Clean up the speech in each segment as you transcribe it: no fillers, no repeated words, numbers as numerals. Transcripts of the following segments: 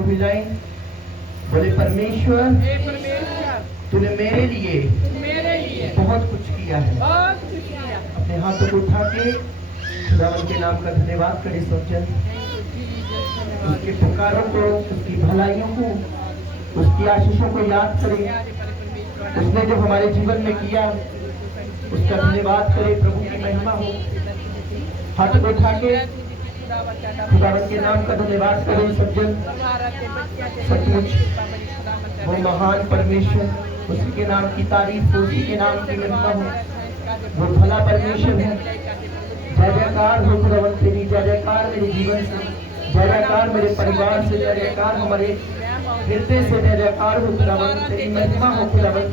को हिलाएं, बोले परमेश्वर तूने मेरे लिए बहुत कुछ किया है। अपने हाथों को उठा के खुदावन के नाम का धन्यवाद करें सब जन। उसके पुकारों को, उसकी भलाइयों को, उसकी आशीषों को याद करें। उसने जो हमारे जीवन में किया उसका धन्यवाद करें। प्रभु की महिमा हो। हाथ को उठा के खुदावन के नाम का धन्यवाद करें सब जन। सचमुच वो महान परमेश्वर, उसी के नाम की तारीफ हो, उसी के नाम की महिमा हो। वो भला परमेश्वर है। जय जयकार हो खुदावन तेरी, जय जयकार मेरे जीवन से, जय जयकार मेरे परिवार से, जय जयकार हमारे हृदय से, जय जयकार हो खुदावन तेरी महिमा हो खुदावन।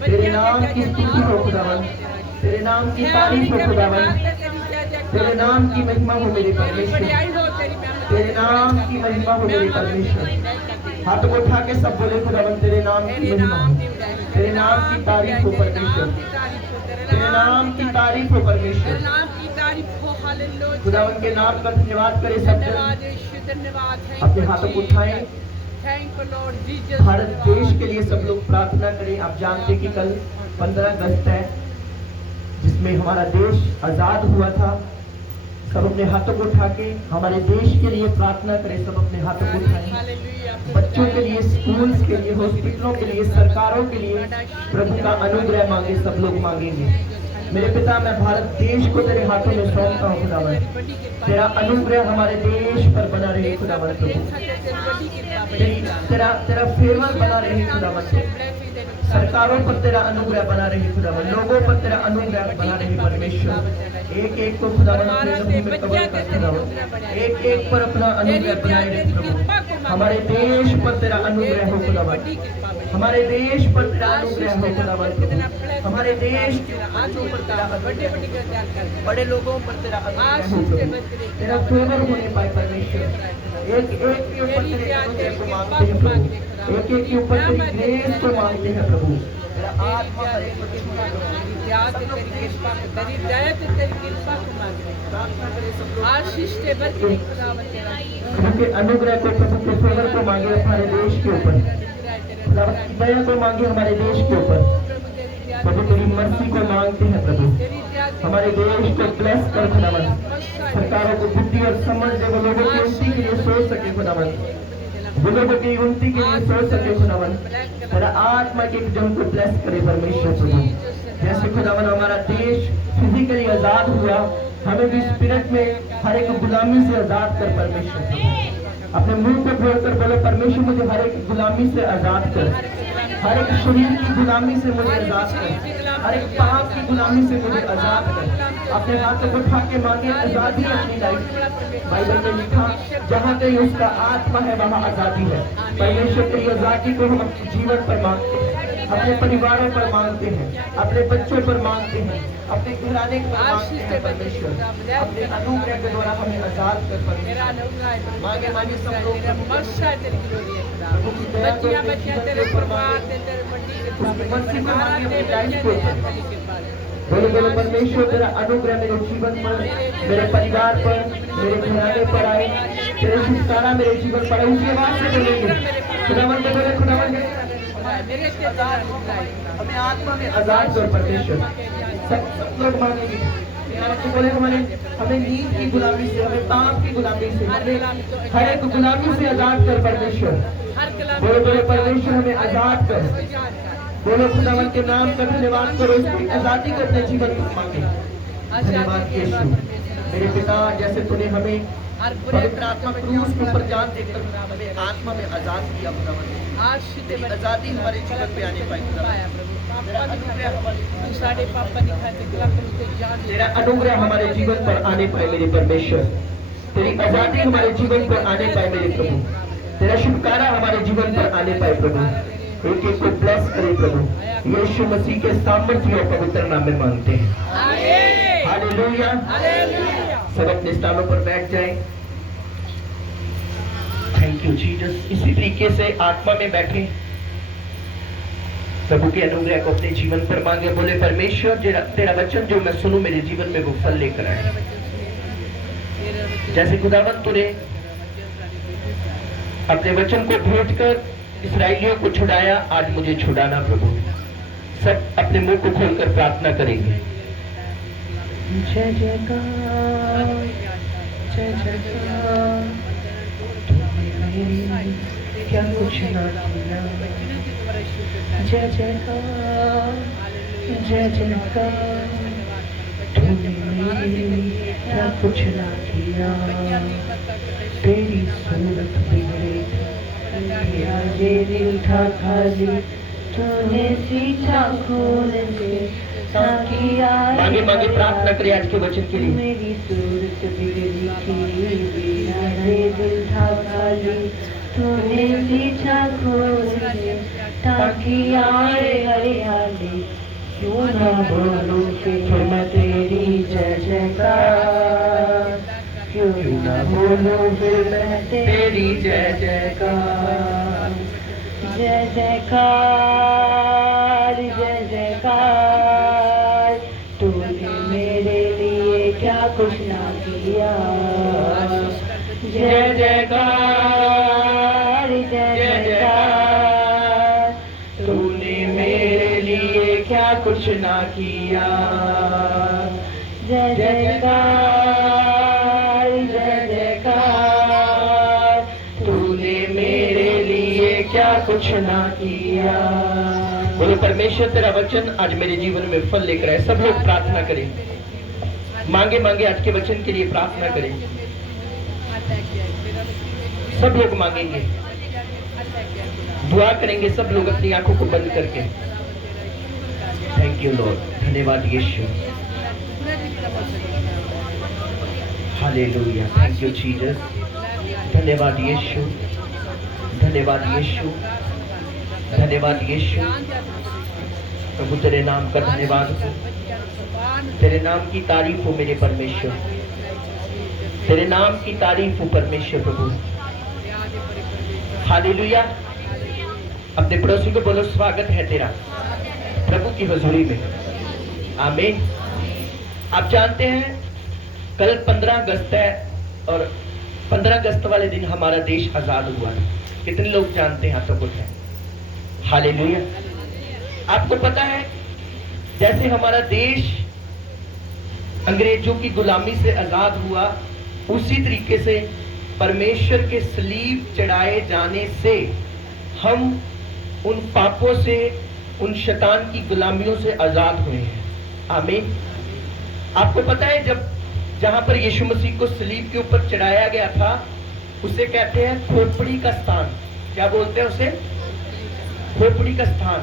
तेरे नाम की स्तुति हो खुदावन, तेरे नाम की तारीफ हो खुदावन, तेरे नाम की महिमा हो मेरे परमेश्वर, तेरे नाम की महिमा हो मेरे परमेश्वर। हाथ को उठा के सब बोले खुदावन तेरे नाम की महिमा हो, तेरे नाम की तारीफ हो परमेश्वर, तेरे नाम की तारीफ हो परमेश्वर। खुदावन के नाम का धन्यवाद करें सब जन। अपने हाथों को उठाएं। भारत देश के लिए सब लोग प्रार्थना करें। आप जानते कि कल 15 अगस्त है, जिसमें हमारा देश आजाद हुआ था। सब अपने हाथों को उठा के हमारे देश के लिए प्रार्थना करें। सब अपने हाथों को उठाएं। बच्चों के लिए, स्कूल्स के लिए, हॉस्पिटलों के लिए, सरकारों के लिए प्रभु का अनुग्रह मांगे। सब लोग मांगेंगे। मेरे पिता, मैं भारत देश को तेरे हाथों में सौंपता हूँ खुदावन। तेरा अनुग्रह हमारे देश पर बना रहे खुदावन प्रभु। तेरा फेवर बना रहे खुदावन। सरकारों पर तेरा अनुग्रह बना रहे खुदावन। लोगों पर तेरा अनुग्रह बना रहे परमेश्वर। एक एक को खुदावन अपने लहू में कवर कर खुदावन। एक एक पर अपना अनुग्रह बनाए रहे प्रभु। हमारे देश पर तेरा अनुग्रह हो खुदावन। हमारे देश पर तेरा अनुग्रह हो खुदावन प्रभु। हमारे देश के बच्चों पर तेरा अनुग्रह, बड़े लोगों पर तेरा अनुग्रह हो प्रभु। तेरा फेवर होने पाए परमेश्वर। एक एक के ऊपर तेरे अनुग्रह को मांगते हैं प्रभु। एक एक के ऊपर तेरी ग्रेस को मांगते हैं प्रभु। तेरा आत्मा हर एक बच्चे को प्रभु के अनुग्रह को, प्रभु के फेवर को मांगे हमारे देश के ऊपर। दया को मांगे हमारे देश के ऊपर। प्रभु तेरी मर्सी को मांगते हैं प्रभु। हमारे देश को ब्लेस कर खुदावन। सरकारों को बुद्धि और समझ दे, वो लोगों की उन्नति के लिए सोच सके खुदावन। वो लोगों की उन्नति के लिए सोच सके खुदावन। तेरा आत्मा के जन को ब्लेस करे परमेश्वर प्रभु। जैसे खुदावन हमारा देश फिजिकली आजाद हुआ, हमें भी स्पिरिट में हर एक गुलामी से आजाद कर परमेश्वर। अपने मुंह पे बोलकर बोलो परमेश्वर मुझे हर एक गुलामी से आजाद कर। हर एक शरीर की गुलामी से मुझे आजाद कर। हर एक पाप की गुलामी से मुझे आजाद कर। अपने हाथों को उठा के मांगे आजादी अपनी लाइफ। बाइबल में लिखा जहाँ कहीं उसका आत्मा है वहाँ आजादी है। परमेश्वर की आजादी को हम अपने जीवन पर मांगते हैं, अपने परिवारों पर मांगते हैं, अपने बच्चों पर मांगते हैं, अपने घराने पर मांगते हैं परमेश्वर। अपने अनुग्रह के द्वारा हमें आजाद कर परमेश्वर। मांगे मांगे सब लोग बोले बोले परमेश्वर तेरा अनुग्रह मेरे जीवन पर, मेरे परिवार पर, मेरे घराने पर आए। तेरे छुटकारा मेरे जीवन पर। ऊंची आवाज से बोलेंगे खुदावन को, बोले खुदावन हमें आत्मा में आजाद कर परमेश्वर। सब लोग मांगेंगे बोले हमें नींद की गुलामी से, हमें पाप की गुलामी से, हमें हर एक गुलामी से आजाद कर परमेश्वर। बोले बोले परमेश्वर हमें आजाद कर। बोलो खुदावन के नाम का धन्यवाद करो। इसकी आजादी को अपने जीवन में मांगे। धन्यवाद यीशु। मेरे पिता, जैसे तूने हमें पवित्र आत्मा क्रूस के ऊपर जान देकर हमें आत्मा में आजाद किया खुदावन। तेरी आजादी हमारे जीवन पे आने पाए। तेरा अनुग्रह हमारे जीवन पर आने पाए मेरे परमेश्वर। तेरी आजादी हमारे जीवन पर आने पाए मेरे प्रभु। तेरा छुटकारा हमारे जीवन पर आने पाए प्रभु। एक एक को ब्लेस करे प्रभु। यीशु मसीह के सामर्थ्य और पवित्र नाम में मांगते हैं। हालेलुया। सब अपने स्थानों पर बैठ जाएं। Thank you Jesus. इसी तरीके से आत्मा में बैठे प्रभु के अनुग्रह को अपने जीवन पर मांगे। बोले परमेश्वर तेरा वचन जो मैं सुनूं मेरे जीवन में वो फल लेकर आए। जैसे खुदावन तूने अपने वचन को भेजकर इस्राएलियों को छुड़ाया, आज मुझे छुड़ाना प्रभु। सब अपने मुंह को खोलकर प्रार्थना करेंगे। जय जयकार, जय जयकार, तूने मेरी क्या कुछ ना किया। जय जयकार, जय जयकार, तूने मेरी क्या कुछ ना किया। तेरी सूरत बिगड़े मेरा ये दिल था खाली, तूने सींचा खून से ताकि मांगे मांगे प्रार्थना करें आज के वचन के लिए। मेरी सूरत बिगड़ी थी, मेरा ये दिल था खाली, तूने सींचा खून से ताकि आए हरियाली। क्यों ना बोलूं फिर मैं तेरी जय जयकार, क्यों ना बोलूं फिर मैं तेरी जय जयकार। जय जयकार, जय जयकार, तूने मेरे लिए क्या कुछ ना किया। जय जयकार, जय जयकार, तूने मेरे लिए क्या कुछ ना किया। जय जयकार, जय जयकार, तूने मेरे लिए क्या कुछ ना किया। बोलो परमेश्वर तेरा वचन आज मेरे जीवन में फल लेकर आए। सब लोग प्रार्थना करें, मांगे मांगे आज के वचन के लिए प्रार्थना करें। सब लोग मांगेंगे, दुआ करेंगे, सब लोग अपनी आंखों को बंद करके। थैंक यू लॉर्ड, धन्यवाद यीशु, हालेलुया, थैंक यू जीसस, धन्यवाद यीशु, धन्यवाद यीशु, धन्यवाद यीशु। प्रभु तेरे नाम का धन्यवाद हो, तेरे नाम की तारीफ हो मेरे परमेश्वर, तेरे नाम की तारीफ हो परमेश्वर प्रभु, हालेलुया। अपने पड़ोसी को बोलो स्वागत है तेरा प्रभु की हुजूरी में, आमीन। आप जानते हैं कल 15 अगस्त है और 15 अगस्त वाले दिन हमारा देश आजाद हुआ। कितने लोग जानते हैं? हाथों को उठाएं, हालेलुया। आपको पता है जैसे हमारा देश अंग्रेजों की गुलामी से आजाद हुआ, उसी तरीके से परमेश्वर के सलीब चढ़ाए जाने से हम उन पापों से, उन शैतान की गुलामियों से आजाद हुए हैं, आमीन। आपको पता है जब जहां पर यीशु मसीह को सलीब के ऊपर चढ़ाया गया था, उसे कहते हैं खोपड़ी का स्थान। क्या बोलते हैं उसे? खोपड़ी का स्थान।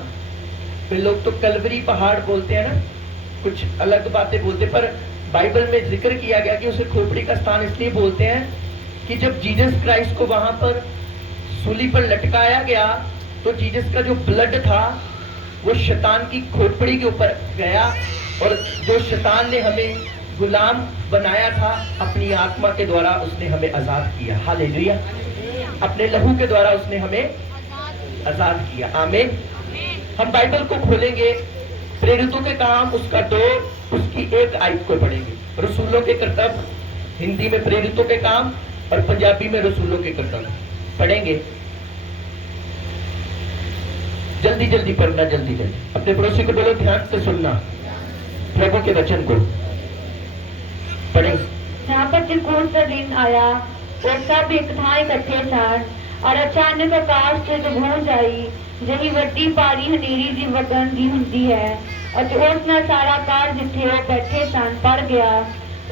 फिर लोग तो कलवरी पहाड़ बोलते हैं ना, कुछ अलग बातें बोलते, पर बाइबल में जिक्र किया गया कि उसे खोपड़ी का स्थान इसलिए बोलते हैं कि जब जीसस क्राइस्ट को वहां पर सूली पर लटकाया गया तो जीसस का जो ब्लड था वो शैतान की खोपड़ी के ऊपर गया, और जो शैतान ने हमें गुलाम बनाया था, अपनी आत्मा के द्वारा उसने हमें आजाद किया, हालेलुया। अपने लहू के द्वारा उसने हमें आजाद किया, आमीन। हम बाइबल को खोलेंगे, प्रेरितों के काम उसका 2 उसकी 1 आयत को पढ़ेंगे। रसूलों के कर्तव्य, हिंदी में प्रेरितों के काम और पंजाबी में रसूलों के कर्तव्य पढ़ेंगे। जल्दी जल्दी पढ़ना, जल्दी जल्दी। अपने पड़ोसी को बोलो ध्यान से सुनना प्रभु के वचन को। पढ़ेंगे। यहाँ पर त्रिकोण का दिन आया और सब एक थां इकट्ठे सन, और अचानक आकाश से गूंज आई, जही वड्डी भारी हनेरी दी वगन दी हुंदी है, और उस नाल सारा कार जिथे वो बैठे सन पड़ गया,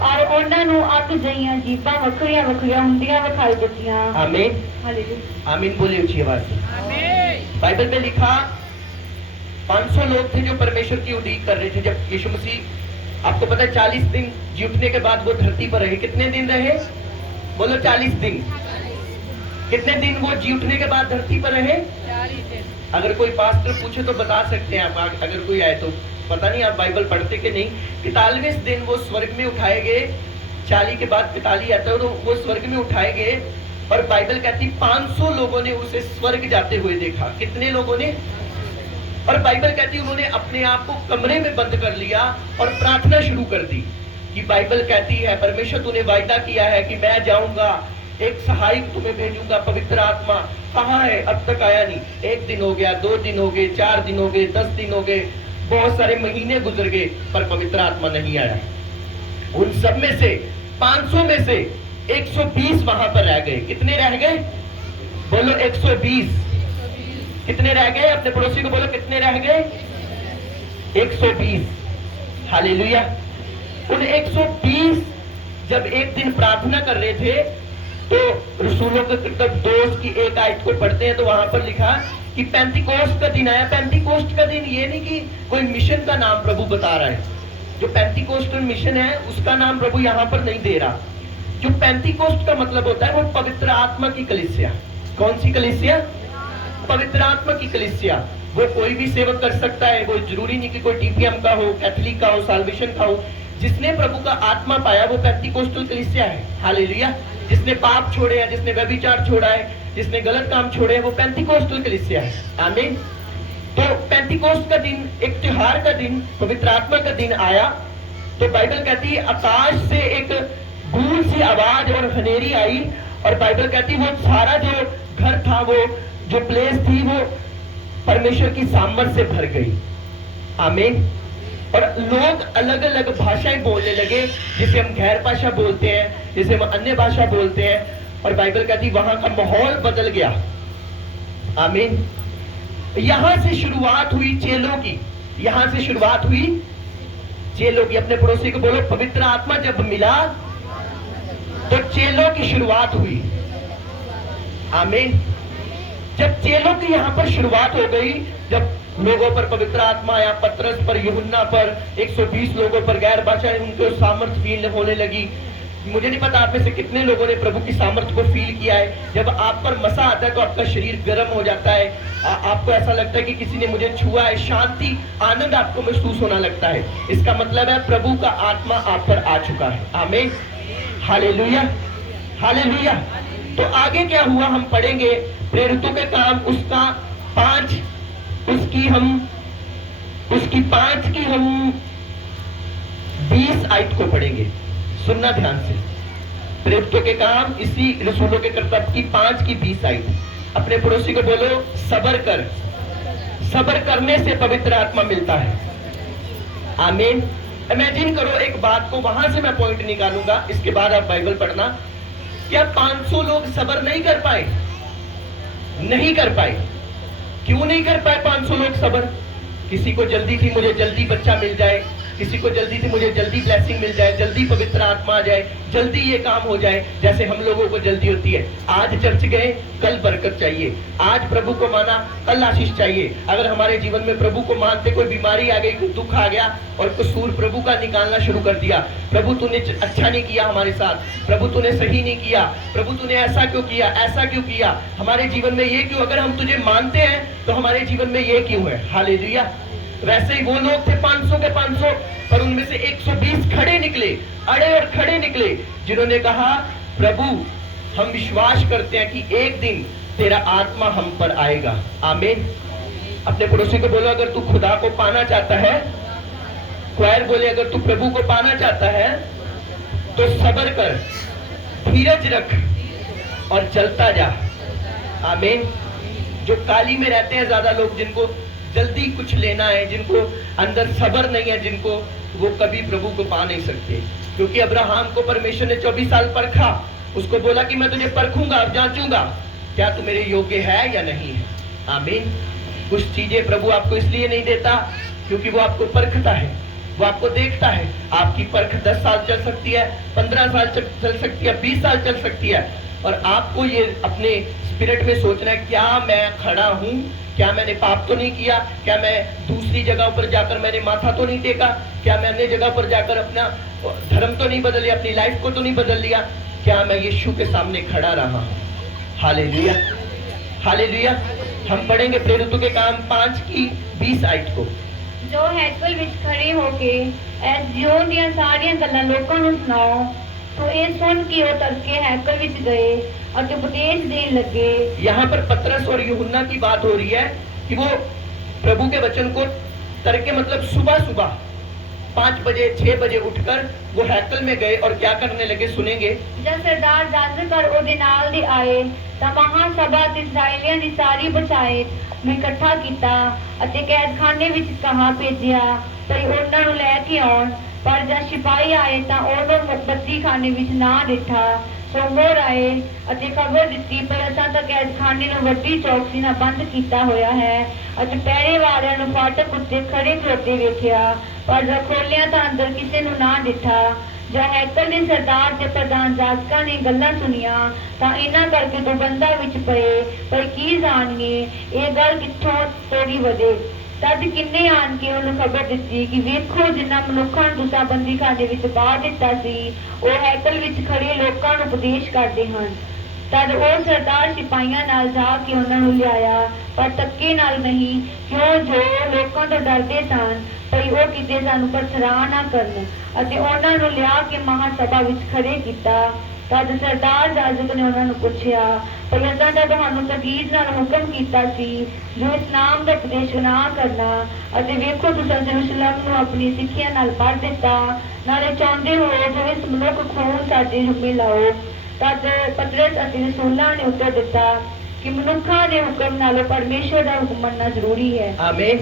और उन्हां नूं अग जईयां जीबां वखरियां वखरियां हुंदियां विखाई दित्तियां, आमीन, हालेलुया, आमीन। बोलिए ऊंची आवाज से, आमीन। बाइबल में लिखा 500 लोग थे जो परमेश्वर की उड़ीक कर रहे थे जब यीशु मसीह, आपको पता है 40 दिन जी उठने के बाद वो धरती पर रहे। कितने दिन रहे? बोलो 40 दिन। कितने दिन वो जी उठने के बाद धरती पर रहे? 40 दिन। अगर कोई पास्टर पूछे तो बता सकते हैं आप, अगर कोई आए तो। पता नहीं आप बाइबल पढ़ते कि नहीं। 45वें दिन वो स्वर्ग में उठाए गए। 40 के बाद 45 आता है तो वो स्वर्ग में उठाए गए, और बाइबल कहती 500 लोगों ने उसे स्वर्ग जाते हुए देखा। कितने लोगों ने? और बाइबल कहती उन्होंने अपने आप को कमरे में बंद कर लिया और प्रार्थना शुरू कर दी कि बाइबल कहती है परमेश्वर तूने वायदा किया है कि मैं जाऊंगा एक सहायक तुम्हें भेजूंगा, पवित्र आत्मा। कहाँ है? अब तक आया नहीं। 1 दिन हो गया, 2 दिन हो गए, 4 दिन हो गए, 10 दिन हो गए, बहुत सारे महीने गुजर गए, पर पवित्र आत्मा नहीं आया। उन सब में से 500 में से 120 वहां पर रह गए। कितने रह गए? बोलो 120। कितने रह गए? अपने पड़ोसी को बोलो कितने रह गए? 120। हालेलुया। उन 120 जब एक दिन प्रार्थना कर रहे थे तो रसूलों के किताब 2 की 1 आयत को पढ़ते हैं तो वहां पर लिखा कि पेंटिकोस्ट का दिन आया। पेंटिकोस्ट का दिन ये नहीं कि कोई मिशन का नाम प्रभु बता रहा है। जो पेंटिकोस्टल मिशन है उसका नाम प्रभु यहाँ पर नहीं दे रहा। जो पेंटिकोस्ट का मतलब होता है वो पवित्र आत्मा की कलीसिया। कौन सी कलीसिया? पवित्र आत्मा की कलीसिया। वो कोई भी सेवक कर सकता है, वो जरूरी नहीं कि कोई टीपीएम का हो, कैथलिक का हो, साल्वेशन का हो। जिसने प्रभु का आत्मा पाया वो पेंटिकोस्टल कलीसिया है। हालेलुया। जिसने पाप छोड़े हैं, जिसने व्यभिचार छोड़ा है, जिसने गलत काम छोड़े हैं, वो पेंटिकोस्टल कलीसिया है। आमीन। तो पेंटिकोस्ट का दिन, एक त्योहार का दिन, पवित्र आत्मा का दिन आया तो बाइबल कहती है आकाश से एक गूंज सी आवाज और हनेरी आई और बाइबल कहती है वो सारा जो घर था, वो जो प्लेस थी, वो परमेश्वर की सामर्थ से भर गई। आमीन। और लोग अलग अलग भाषाएं बोलने लगे, जिसे हम गैर भाषा बोलते हैं, जिसे हम अन्य भाषा बोलते हैं। और बाइबल कहती वहां का माहौल बदल गया। आमीन। यहां से शुरुआत हुई चेलों की। यहां से शुरुआत हुई चेलों की। अपने पड़ोसी को बोलो पवित्र आत्मा जब मिला तो चेलों की शुरुआत हुई। आमीन। जब चेलों की यहां पर शुरुआत हो गई, जब लोगों पर पवित्र आत्मा आया, पतरस पर, यूहन्ना पर, 120 लोगों पर गैर भाषाएं उनको सामर्थ फील होने लगी। मुझे नहीं पता आप में से कितने लोगों ने प्रभु की सामर्थ को फील किया है। जब आप पर मसा आता है तो आपका शरीर गर्म हो जाता है, आपको ऐसा लगता है कि किसी ने मुझे छुआ है, शांति, आनंद आपको महसूस होना लगता है। इसका मतलब है प्रभु का आत्मा आप पर आ चुका है। आमीन। हालेलुया। हालेलुया। तो आगे क्या हुआ हम पढ़ेंगे। प्रेरितों के काम उसका 5 उसकी 5 की हम 20 आयत को पढ़ेंगे। सुनना ध्यान से। प्रेरितों के काम इसी रसूलों के कर्तव्य की 5 की 20 आयत। अपने पड़ोसी को बोलो सबर कर। सबर करने से पवित्र आत्मा मिलता है। आमीन। इमेजिन करो एक बात को, वहां से मैं पॉइंट निकालूंगा, इसके बाद आप बाइबल पढ़ना। क्या 500 लोग सबर नहीं कर पाए? नहीं कर पाए। क्यों नहीं कर पाए 500 लोग सबर? किसी को जल्दी थी मुझे जल्दी बच्चा मिल जाए, किसी को जल्दी थी मुझे जल्दी ब्लेसिंग मिल जाए, जल्दी पवित्र आत्मा आ जाए, जल्दी ये काम हो जाए, जैसे हम लोगों को जल्दी होती है। आज चर्च गए, कल बरकत चाहिए। आज प्रभु को माना, कल आशीष चाहिए। अगर हमारे जीवन में प्रभु को मानते कोई बीमारी आ गई, कोई दुख आ गया और कसूर प्रभु का निकालना शुरू कर दिया, प्रभु तूने अच्छा नहीं किया हमारे साथ, प्रभु तूने सही नहीं किया, प्रभु तूने ऐसा क्यों किया, ऐसा क्यों किया, हमारे जीवन में ये क्यों, अगर हम तुझे मानते हैं तो हमारे जीवन में ये क्यों है। हालेलुया। वैसे ही वो लोग थे 500 के 500, पर उनमें से 120 खड़े निकले, अड़े और खड़े निकले, जिन्होंने कहा प्रभु हम विश्वास करते हैं कि एक दिन तेरा आत्मा हम पर आएगा। आमीन। अपने पड़ोसी को बोलो अगर तू खुदा को पाना चाहता है, क्वायर बोले अगर तू प्रभु को पाना चाहता है तो सब्र कर, धीरज रख और चलता जा। आमीन। जो काली में रहते हैं ज्यादा लोग, जिनको जल्दी कुछ लेना है, जिनको अंदर सब्र नहीं है, जिनको, वो कभी प्रभु को पा नहीं सकते। क्योंकि अब्राहम को परमेश्वर ने 24 साल परखा, उसको बोला कि मैं तुझे परखूंगा और जांचूंगा क्या तू मेरे योग्य है या नहीं है। आमीन। कुछ चीजें प्रभु आपको इसलिए नहीं देता क्योंकि वो आपको परखता है, वो आपको देखता है। आपकी परख 10 साल चल सकती है, 15 साल चल सकती है, 20 साल चल सकती है, और आपको ये अपने स्पिरिट में सोचना है क्या मैं खड़ा हूं, क्या मैंने पाप तो नहीं किया, क्या मैं दूसरी जगह पर जाकर मैंने माथा तो नहीं टेका, क्या मैं अन्य जगह पर जाकर अपना धर्म तो नहीं बदल लिया, अपनी लाइफ को तो नहीं बदल लिया, क्या मैं यीशु के सामने खड़ा रहा हूं। हालेलुया। हालेलुया। हम पढ़ेंगे प्रेरितों के काम 5 की 20 आयत को। जो हैकल विच खड़े होके एस जिਉਣ ਦੀਆਂ ਸਾਰੀਆਂ ਗੱਲਾਂ ਲੋਕਾਂ ਨੂੰ ਸੁਣਾਓ। तो ये सुन के वो तड़के हैकल विच गए और उपदेश देने लगे। यहाँ पर पतरस और यूहन्ना की बात हो रही है कि वो प्रभु के वचन को तड़के मतलब सुबह सुबह 5 बजे 6 बजे उठकर वो हैकल में गए और क्या करने लगे, सुनेंगे। जब सरदार जाजकर ਉਹਦੇ ਨਾਲ ਦੇ ਆਏ ਤਾਂ ਮਹਾਸਭਾ ਤੇ ਇਸਰਾਇਲੀਆਂ ਦੀ ਸਾਰੀ ਪੰਚਾਇਤ ਨੂੰ ਇਕੱਠਾ ਕੀਤਾ ਅਤੇ ਕੈਦਖਾਨੇ ਵਿੱਚ ਕਹਾ ਭੇਜਿਆ ਭਈ ਉਹਨਾਂ ਨੂੰ ਲੈ ਕੇ ਆਉਣ। ਪਰ ਜਦ ਸਿਪਾਹੀ ਆਏ ਤਾਂ ਉਹਨੂੰ ਬੱਦੀਖਾਨੇ ਵਿੱਚ ਨਾ ਡਿੱਠਾ। ਸੋ ਮੋਰ ਆਏ ਅਤੇ ਖਬਰ ਦਿੱਤੀ ਪਰ ਅਸਾਂ ਤਾਂ ਕੈਦਖਾਨੇ ਨੂੰ ਵੱਡੀ ਚੌਕਸੀ ਨਾਲ ਬੰਦ ਕੀਤਾ ਹੋਇਆ ਹੈ ਅਤੇ ਪਹਿਰੇ ਵਾਲਿਆਂ ਨੂੰ ਫਾਟਕ ਉੱਤੇ ਖੜੇ ਖਲੋਤੇ ਵੇਖਿਆ, ਪਰ ਜਦ ਖੋਲਿਆ ਤਾਂ ਅੰਦਰ ਕਿਸੇ ਨੂੰ ਨਾ ਡਿੱਠਾ। ਜਦ ਹੈਕਲ ਦੇ ਸਰਦਾਰ ਤੇ ਪ੍ਰਧਾਨ ਜਾਜਕਾਂ ਨੇ ਗੱਲਾਂ ਸੁਣੀਆਂ ਤਾਂ ਇਹਨਾਂ ਕਰਕੇ ਦੁਬੰਧਾਂ ਵਿੱਚ ਪਏ ਪਰ ਕੀ ਜਾਣੀਏ ਇਹ ਗੱਲ ਕਿੱਥੋਂ ਤੋੜੀ ਵਧੇ। ਤਦ ਕਿੰਨੇ ਆਣ ਕੇ ਉਹਨੂੰ ਖਬਰ ਦਿੱਤੀ ਕਿ ਵੇਖੋ ਜਿਨ੍ਹਾਂ ਮਨੁੱਖਾਂ ਨੂੰ ਤੁਸੀਂ ਬੰਦੀਖਾਨੇ ਵਿੱਚ ਪਾ ਦਿੱਤਾ ਸੀ ਉਹ ਹੈਕਲ ਵਿੱਚ ਖੜੇ ਲੋਕਾਂ ਨੂੰ ਉਪਦੇਸ਼ ਕਰਦੇ ਹਨ। ਤਦ ਉਹ ਸਰਦਾਰ ਸਿਪਾਹੀਆਂ ਨਾਲ ਜਾ ਕੇ ਉਹਨਾਂ ਨੂੰ ਲਿਆਇਆ, ਪਰ ਧੱਕੇ ਨਾਲ ਨਹੀਂ, ਕਿਉਂ ਜੋ ਲੋਕਾਂ ਤੋਂ ਡਰਦੇ ਸਨ ਭਈ ਉਹ ਕਿਤੇ ਸਾਨੂੰ ਪਰਸਰਾ ਨਾ ਕਰਨ, ਅਤੇ ਉਹਨਾਂ ਨੂੰ ਲਿਆ ਕੇ ਮਹਾਸਭਾ ਵਿੱਚ ਖੜੇ ਕੀਤਾ। ਤਦ ਸਰਦਾਰ ਜਾਜਕ ਨੇ ਉਹਨਾਂ ਨੂੰ ਪੁੱਛਿਆ ਭਈ ਅਸਾਂ ਤਾਂ ਤੁਹਾਨੂੰ ਤਕੀਦ ਨਾਲ ਹੁਕਮ ਕੀਤਾ ਸੀ ਜੋ ਇਸ ਨਾਮ ਦਾ ਉਪਦੇਸ਼ ਨਾ ਕਰਨਾ, ਅਤੇ ਵੇਖੋ ਤੁਸੀਂ ਯਰੂਸ਼ਲਮ ਨੂੰ ਆਪਣੀ ਸਿੱਖਿਆ ਨਾਲ ਭਰ ਦਿੱਤਾ, ਨਾਲੇ ਚਾਹੁੰਦੇ ਹੋ ਜੋ ਇਸ ਮਨੁੱਖ ਖੂਨ ਸਾਡੇ ਜੁਮੇ ਲਾਓ। ਤਦ ਪਤਰਸ ਅਤੇ ਰਸੂਲਾਂ ਨੇ ਉੱਤਰ ਦਿੱਤਾ ਕਿ ਮਨੁੱਖਾਂ ਦੇ ਹੁਕਮ ਨਾਲੋਂ ਪਰਮੇਸ਼ਵਰ ਦਾ ਹੁਕਮ ਮੰਨਣਾ ਜ਼ਰੂਰੀ है। आमीन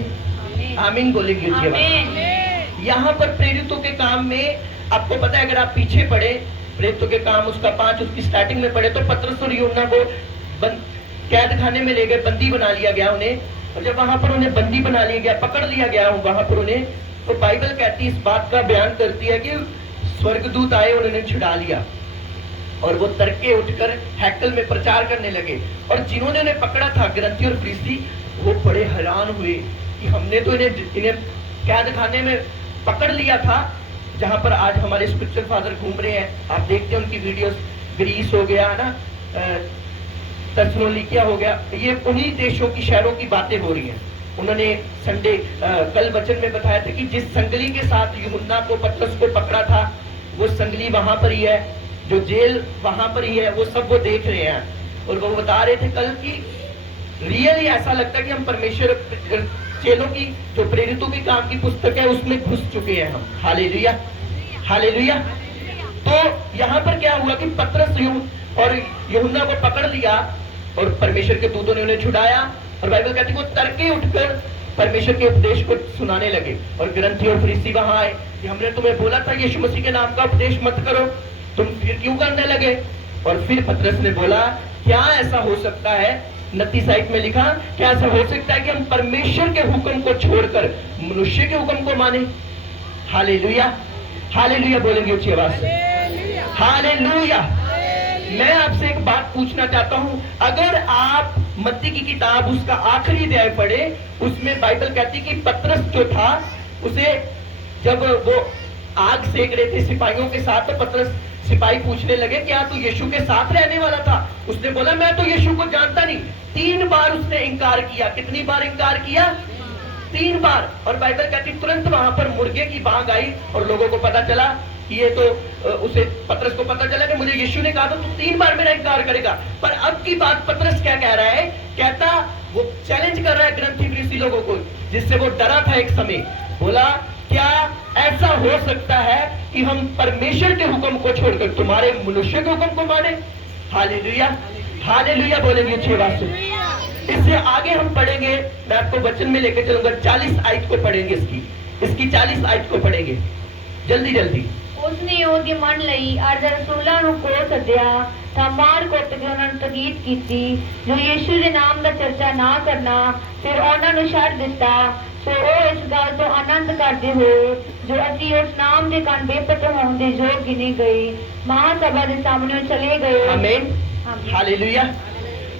आमीन बोलेंगे उसके बाद। यहाँ पर प्रेरितों के काम में आपको पता है, अगर आप पीछे पढ़े प्रेरितों के काम उसका 5 उसकी स्टार्टिंग में पढ़े तो पतरस और यूहन्ना को कैद खाने में ले गए, बंदी बना लिया गया उन्हें। और जब वहां पर उन्हें बंदी बना लिया गया, पकड़ लिया गया वहां पर उन्हें, तो बाइबल कहती है, इस बात का बयान करती है कि स्वर्गदूत आए और उन्हें छुड़ा लिया और वो तड़के उठकर हैकल में प्रचार करने लगे। और जिन्होंने उन्हें पकड़ा था ग्रंथी और फरीसी, वो बड़े हैरान हुए कि हमने तो इन्हें कैद खाने में पकड़ लिया था जहां पर आज हमारे स्पिरिचुअल फादर घूम रहे हैं। आप देखते हैं उनकी वीडियोस, ग्रीस हो गया ना, थेसलोनिकिया हो गया, ये उन्हीं देशों की शहरों की बातें हो रही हैं। उन्होंने संडे कल वचन में बताया था कि जिस संगली के साथ यूहन्ना को पतरस को पकड़ा था वो संगली वहां पर ही है, जो जेल वहां पर ही है, वो सब वो देख रहे हैं। और वो बता रहे थे कल की रियली ऐसा लगता है कि हम परमेश्वर चेलों की जो प्रेरितों के काम की पुस्तक है उसमें घुस चुके हैं हम। Hallelujah hallelujah. तो यहाँ पर क्या हुआ कि पतरस और यूहन्ना को पकड़ लिया और परमेश्वर के दूतों ने उन्हें छुड़ाया। और बाइबल कहती है वो तड़के उठकर परमेश्वर के उपदेश को सुनाने लगे। और ग्रंथी और फरीसी वहां आए कि हमने तुम्हें बोला था यीशु मसीह के नाम का उपदेश मत करो, तुम फिर क्यों करने लगे। और फिर पतरस ने बोला क्या ऐसा हो सकता है, 29 साइड में लिखा, क्या ऐसा हो सकता है कि हम परमेश्वर के हुक्म को छोड़कर मनुष्य के हुक्म को माने। हालेलुया हालेलुया बोलेंगे ऊंची आवाज से, हालेलुया। मैं आपसे एक बात पूछना चाहता हूं, अगर आप मत्ती की किताब उसका आखिरी अध्याय पढ़े, उसमें बाइबल कहती कि पतरस जो था उसे जब वो आग सेक रहे थे सिपाहियों के साथ, तो पतरस सिपाही पूछने लगे क्या तू यीशु के साथ रहने वाला था। उसने बोला मैं तो यीशु को जानता नहीं। 3 बार उसने इनकार किया। कितनी बार इनकार किया? 3 बार। और बाइबल कहती तुरंत वहां पर मुर्गे की बांग आई और लोगों को पता चला कि ये तो उसे पतरस को पता चला कि मुझे यीशु ने कहा था तू 3 बार मेरा इनकार करेगा। पर अब की बात पतरस क्या कह रहा है, कहता वो चैलेंज कर रहा है ग्रंथी फरीसी लोगों को, जिससे वो डरा था एक समय। बोला क्या ऐसा हो सकता है कि हम परमेश्वर के हुक्म को छोड़कर तुम्हारे मनुष्य के हुक्म को माने। हालेलुया हालेलुया बोलेंगे 6 बार से। इससे आगे हम पढ़ेंगे, मैं आपको वचन में लेकर चलूंगा, 40 आयत को पढ़ेंगे, इसकी 40 आयत को पढ़ेंगे जल्दी जल्दी। उसने ਉਹਦੀ ਮੰਨ ਲਈ ਅਰ ਰਸੂਲਾਂ ਨੂੰ ਕੋਲ ਸੱਦਿਆ ਤਾਂ ਮਾਰ ਕੁੱਟ ਕੇ ਉਹਨਾਂ ਨੂੰ ਤਕੀਦ ਕੀਤੀ ਜੋ ਯੀਸ਼ੂ ਦੇ ਨਾਮ ਦਾ ਚਰਚਾ ਨਾ ਕਰਨਾ। ਫਿਰ ਉਹਨਾਂ ਨੂੰ ਛੱਡ ਦਿੱਤਾ। ਸੋ ਉਹ ਇਸ ਗੱਲ ਤੋਂ ਆਨੰਦ ਕਰਦੇ ਹੋਏ ਜੋ ਅਸੀਂ ਉਸ ਨਾਮ ਦੇ ਕੰਨ ਬੇਪਤ ਹੋਣ ਦੇ ਯੋਗ ਗਿਣੇ ਗਏ महासभा के सामने चले गए। आमीन हालेलुया।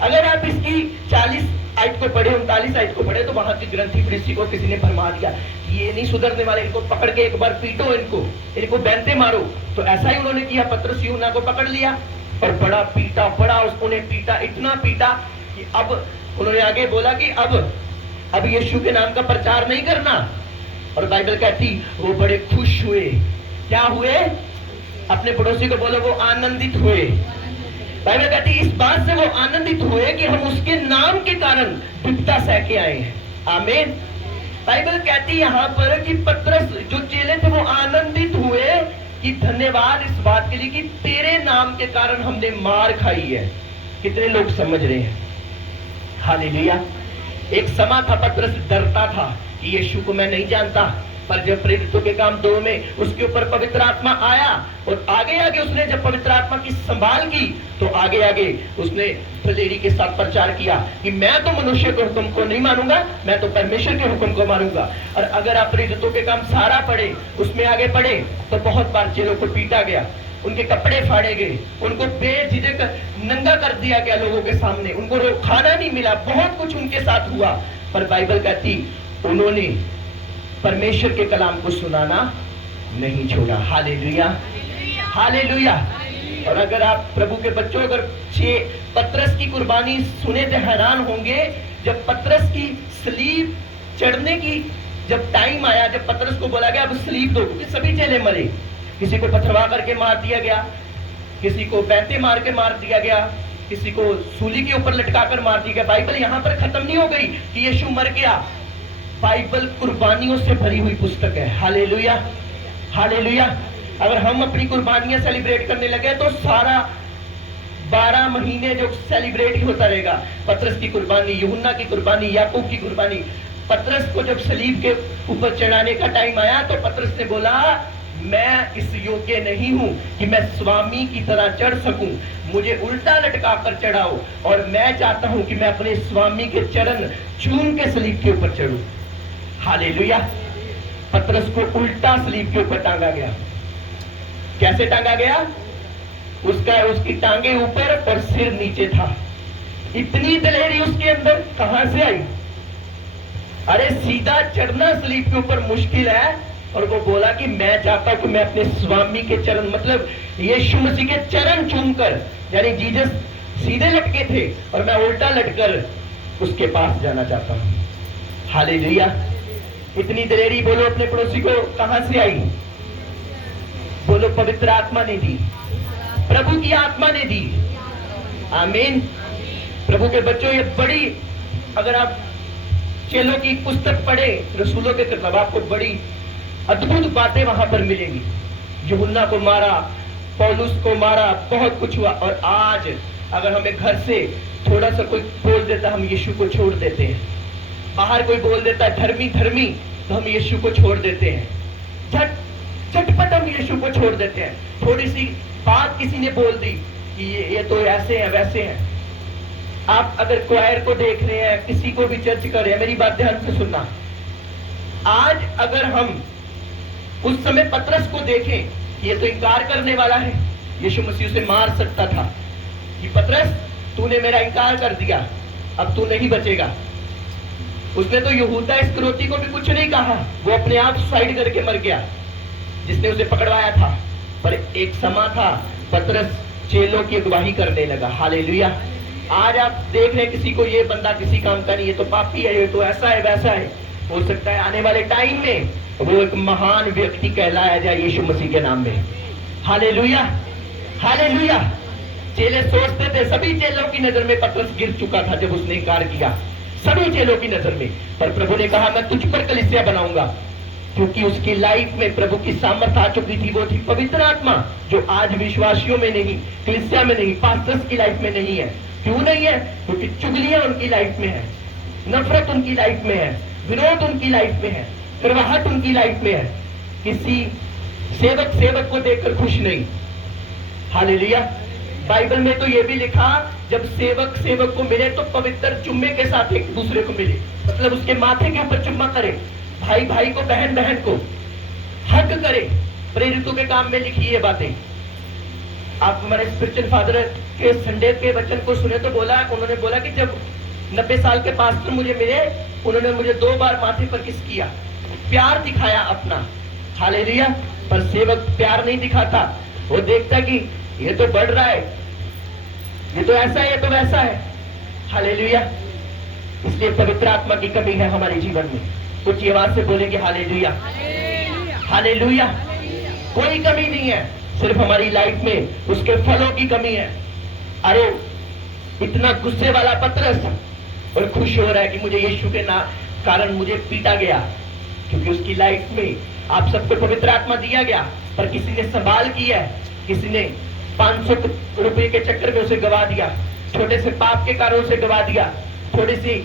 अगर आप इसकी 40 आयत को पढ़े, 39 आयत को पढ़े, तो वहां की ग्रंथी फरीसी को किसी ने फरमा दिया ये नहीं सुधरने वाले, इनको पकड़ के एक बार पीटो, इनको बैंते मारो। तो ऐसा ही उन्होंने किया। पतरस यूहन्ना को पकड़ लिया और बड़ा पीटा, उन्हें पीटा, इतना पीटा कि अब उन्होंने आगे बोला कि अब यीशु के नाम का प्रचार नहीं करना। और बाइबल कहती वो बड़े खुश हुए। क्या हुए? अपने पड़ोसी को बोलो वो आनंदित हुए। बाइबल कहती इस बात से वो आनंदित हुए कि हम उसके नाम के कारण विपदा सह के आए हैं। आमीन बाइबल कहती है यहाँ पर कि पतरस जो चेले थे वो आनंदित हुए कि धन्यवाद इस बात के लिए कि तेरे नाम के कारण हमने मार खाई है। कितने लोग समझ रहे हैं? हालेलुया। एक समय था पतरस डरता था कि यीशु को मैं नहीं जानता, पर जब प्रेरितों के काम 2 में उसके ऊपर पवित्र आत्मा आया और आगे आगे उसने जब पवित्र आत्मा की संभाल की तो आगे आगे उसने दिलेरी के साथ प्रचार किया कि मैं तो मनुष्य के हुक्म को नहीं मानूंगा, मैं तो परमेश्वर के हुक्म को मानूंगा। और अगर आप प्रेरितों के काम सारा पढ़े, उसमें आगे पढ़े तो बहुत बार चेलों को पीटा गया, उनके कपड़े फाड़े गए, उनको बेझिझक नंगा कर दिया गया लोगों के सामने, उनको खाना नहीं मिला, बहुत कुछ उनके साथ हुआ। पर बाइबल कहती उन्होंने परमेश्वर के कलाम को सुनाना नहीं छोड़ा। Hallelujah, hallelujah. और अगर आप प्रभु के बच्चों अगर पतरस की कुर्बानी सुने तो हैरान होंगे। जब पतरस की सलीब चढ़ने की जब टाइम आया, जब पतरस को बोला गया अब सलीब दो, क्योंकि सभी चेले मरे, किसी को पथरवा करके मार दिया गया, किसी को बैंते मार के मार दिया गया, किसी को सूली के ऊपर लटकाकर मार दिया गया। बाइबल यहाँ पर खत्म नहीं हो गई कि यीशु मर गया। बाइबल कुर्बानियों से भरी हुई पुस्तक है। Hallelujah, hallelujah. अगर हम अपनी कुर्बानियां सेलिब्रेट करने लगे तो सारा 12 महीने जो सेलिब्रेट ही होता रहेगा। पतरस की कुर्बानी, यूहन्ना की कुर्बानी, याकूब की कुर्बानी। पतरस को जब सलीब के ऊपर चढ़ाने का टाइम आया तो पतरस ने बोला मैं इस योग्य नहीं हूं कि मैं स्वामी की तरह चढ़ सकूं, मुझे उल्टा लटका कर चढ़ाओ और मैं चाहता हूं कि मैं अपने स्वामी के चरण चूम के सलीब के ऊपर चढ़ूं। हालेलुया। पतरस को उल्टा सलीब के ऊपर टांगा गया। कैसे टांगा गया? उसकी टांगे ऊपर और सिर नीचे था। इतनी दिलेरी उसके अंदर कहां से आई? अरे सीधा चढ़ना सलीब के ऊपर मुश्किल है और वो बोला कि मैं चाहता हूं कि मैं अपने स्वामी के चरण, मतलब यीशु मसीह के चरण चूमकर, यानी जीसस सीधे लटके थे और मैं उल्टा लटकर उसके पास जाना चाहता हूं। हालेलुया। इतनी दिलेरी बोलो अपने पड़ोसी को कहां से आई? बोलो पवित्र आत्मा ने दी, प्रभु की आत्मा ने दी। आमीन। प्रभु के बच्चों, ये बड़ी, अगर आप चेलों की पुस्तक पढ़े, रसूलों के किताब, आपको बड़ी अद्भुत बातें वहां पर मिलेंगी। यूहन्ना को मारा, पौलुस को मारा, बहुत कुछ हुआ। और आज अगर हमें घर से थोड़ा सा कोई बोल देता हम यीशु को छोड़ देते हैं। बाहर कोई बोल देता है धर्मी धर्मी तो हम यीशु को छोड़ देते हैं। झटपट हम यीशु को छोड़ देते हैं। थोड़ी सी बात किसी ने बोल दी कि ये तो ऐसे हैं वैसे हैं। आप अगर क्वायर को देख रहे हैं, किसी को भी चर्च कर रहे हैं, मेरी बात ध्यान से सुनना। आज अगर हम उस समय पतरस को देखें, ये तो इनकार करने वाला है, यीशु मसीह उसे मार सकता था कि पतरस तूने मेरा इनकार कर दिया, अब तू नहीं बचेगा। उसने तो यहूदा इस्करियोती को भी कुछ नहीं कहा, वो अपने आप सुसाइड करके मर गया जिसने उसे पकड़वाया था। पर एक समय था पतरस चेलों की अगुवाई करने लगा। हालेलुया। आज आप देख रहे हैं किसी को, ये बंदा किसी काम का नहीं, ये तो पापी है, ये तो ऐसा है वैसा है। हो सकता है आने वाले टाइम में वो एक महान व्यक्ति कहलाया जाए यीशु मसीह के नाम में। Hallelujah, hallelujah. चेले सोचते थे, सभी चेलों की नजर में पतरस गिर चुका था जब उसने इनकार किया, सभी चेलों की नजर में। पर प्रभु ने कहा मैं तुझ पर कलीसिया बनाऊंगा, क्योंकि उसकी लाइफ में प्रभु की सामर्थ आ चुकी थी। वो थी पवित्र आत्मा, जो आज विश्वासियों में नहीं, कलीसिया में नहीं, पास्टर्स की लाइफ में नहीं है। क्यों नहीं है? क्योंकि चुगलियां उनकी लाइफ में है, नफरत उनकी लाइफ में है, विरोध उनकी लाइफ में है, करवाहट उनकी लाइफ में है। किसी सेवक को देखकर खुश नहीं। हालेलुया। बाइबल में तो ये भी लिखा, जब सेवक को मिले तो पवित्र चुम्मे के साथ एक दूसरे को मिले, मतलब उसके माथे के ऊपर चुम्मा करे, भाई को, बहन को हक करे। प्रेरितों के काम में लिखी ये बातें। आप हमारे स्पिरिचुअल फादर के संडे के वचन को सुने तो उन्होंने बोला कि जब 90 साल के पास्टर मुझे मिले, उन्होंने मुझे 2 बार माथे पर किस किया, प्यार दिखाया अपना। हालेलुया। पर सेवक प्यार नहीं दिखाता, वो देखता कि ये तो बढ़ रहा है, ये तो ऐसा है, ये तो वैसा है। हालेलुया। इसलिए पवित्र आत्मा की कमी है हमारे जीवन में। कुछ आवाज से बोलेंगे हालेलुया, हालेलुया। कोई कमी नहीं है, सिर्फ हमारी लाइफ में उसके फलों की कमी है। अरे इतना गुस्से वाला पतरस और खुश हो रहा है कि मुझे यीशु के कारण मुझे पीटा गया, क्योंकि उसकी लाइफ में आप सबको पवित्र आत्मा दिया गया, पर किसी ने संभाल किया है, किसी ने 500 रुपए के चक्कर में उसे गवा दिया, छोटे से पाप के कारण उसे गवा दिया, थोड़ी सी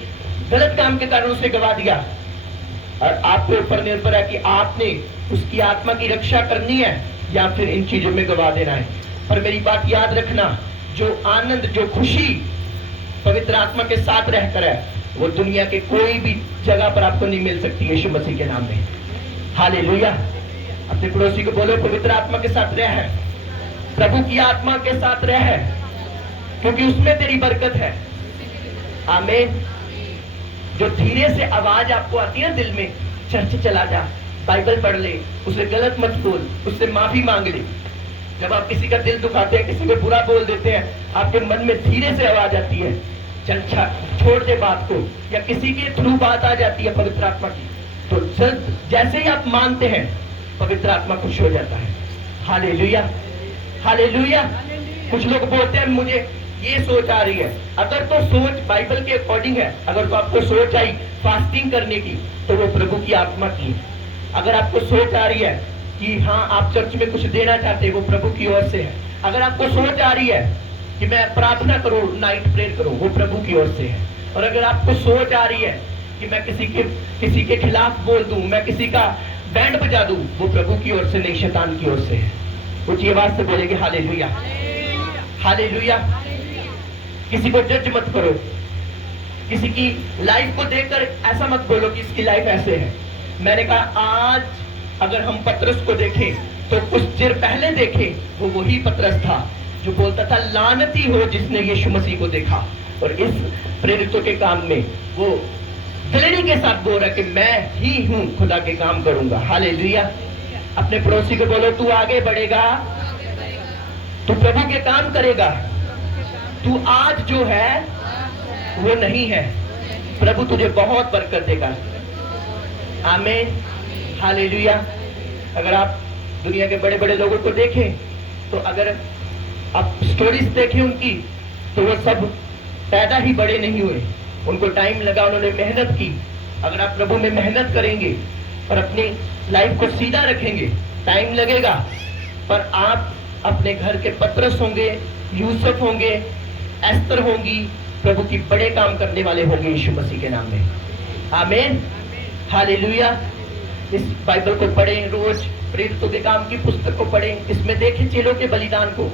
गलत काम के कारण उसे गवा दिया। और आपके ऊपर निर्भर है कि आपने उसकी आत्मा की रक्षा करनी है या फिर इन चीजों में गवा देना है। पर मेरी बात याद रखना, जो आनंद, जो खुशी पवित्र आत्मा के साथ रहकर है, वो दुनिया के कोई भी जगह पर आपको नहीं मिल सकती यीशु मसीह के नाम में। हालेलुया। अपने पड़ोसी को बोलो, पवित्र आत्मा के साथ रह, प्रभु की आत्मा के साथ रह, क्योंकि उसमें तेरी बरकत है। आमीन। जो धीरे से आवाज आपको आती है दिल में, चर्च चला जा, बाइबल पढ़ ले, उसे गलत मत बोल, उससे माफी मांग ले। जब आप किसी का दिल दुखाते हैं, किसी को बुरा बोल देते हैं, आपके मन में धीरे से आवाज आती है, चल छोड़ दे बात को, या किसी के थ्रू बात आ जाती है पवित्र आत्मा की, तो जैसे ही आप मानते हैं, पवित्र आत्मा खुश हो जाता है। Hallelujah, hallelujah. कुछ लोग बोलते हैं मुझे ये सोच आ रही है, अगर तो सोच बाइबल के अकॉर्डिंग है, अगर तो आपको सोच आई फास्टिंग करने की, तो वो प्रभु की आत्मा की। अगर आपको सोच आ रही है कि हाँ आप चर्च में कुछ देना चाहते हैं, वो प्रभु की ओर से है। अगर आपको सोच आ रही है कि मैं प्रार्थना करूं, नाइट प्रेयर करूं, वो प्रभु की ओर से है। और अगर आपको सोच आ रही है कि मैं किसी के खिलाफ बोल दूं, मैं किसी का बैंड बजा दूं, वो प्रभु की ओर से नहीं, शैतान की ओर से है। कुछ ये आवाज से बोलेंगे हालेलुया, हालेलुया। किसी को जज मत करो, किसी की लाइफ को देखकर ऐसा मत बोलो कि इसकी लाइफ ऐसे है। मैंने कहा आज अगर हम पतरस को देखें तो कुछ देर पहले देखें, वो वही पतरस था जो बोलता था लानती हो जिसने यीशु मसीह को देखा। और इस प्रेरितों के काम में वो दलेरी के साथ बोल रहा कि मैं ही हूं, खुदा के काम करूंगा। हालेलुया। अपने पड़ोसी को बोलो, तू आगे बढ़ेगा, तू प्रभु के काम करेगा, तू आज जो है वो नहीं है, प्रभु तुझे बहुत बरकत देगा। आमीन, हालेलुया। अगर आप दुनिया के बड़े बड़े लोगों को देखें, तो अगर आप स्टोरीज देखें उनकी, तो वो सब पैदा ही बड़े नहीं हुए, उनको टाइम लगा, उन्होंने मेहनत की। अगर आप प्रभु में मेहनत करेंगे और अपनी लाइफ को सीधा रखेंगे, टाइम लगेगा, पर आप अपने घर के पतरस होंगे, यूसुफ होंगे, एस्तर होंगी, प्रभु की बड़े काम करने वाले होंगे यीशु मसीह के नाम में। आमीन, हालेलुया। इस बाइबल को पढ़ें, रोज प्रेरितों के काम की पुस्तक को पढ़ें, इसमें देखें चेलों के बलिदान को।